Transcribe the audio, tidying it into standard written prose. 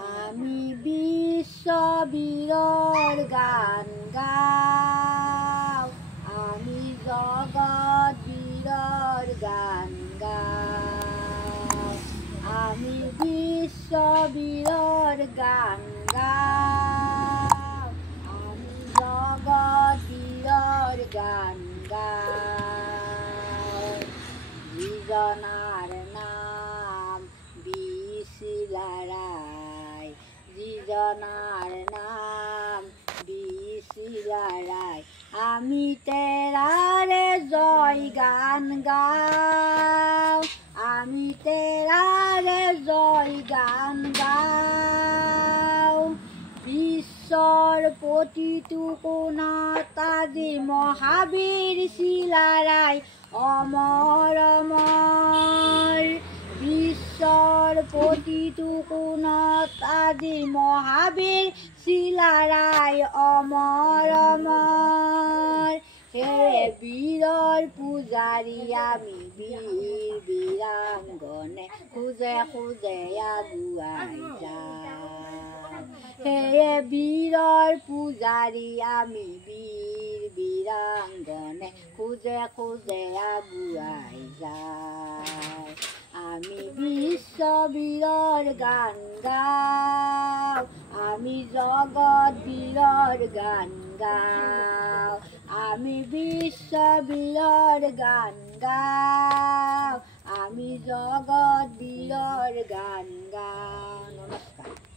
আমি বিশ্ববীৰৰ গান গাওঁ আমি জগতবীৰৰ গান গাওঁ আমি বিশ্ববীৰৰ গান গাওঁ আমি জগতবীৰৰ গান গাওঁ যিজনাৰ নাম বিচিলাৰাই যিজনাৰ নাম বিচিলাৰাই আমি তেৰাৰে জয় গান গাওঁ আমি তেৰাৰে জয় গান গাওঁ বিশ্বৰ প্ৰতিটো কোণত আজি মহাবীৰ চিলাৰাই অমৰ অমৰ বিশ্বৰ প্ৰতিটো কোণত আজি মহাবীৰ চিলাৰাই অমৰ অমৰ হে বীৰৰ পূজাৰী আমি বীৰ বীৰাংগনে খোজে খোজে আগুৱাই যাওঁ হে বীৰৰ পূজাৰী আমি বীৰ বীৰাংগনে খোজে খোজে আগুৱাই যাওঁ আমি বিশ্ববীৰৰ গান গাওঁ আমি জগতবীৰৰ গান গাওঁ আমি বিশ্ববীৰৰ গান গাওঁ আমি জগতবীৰৰ গান গাওঁ নমস্কাৰ।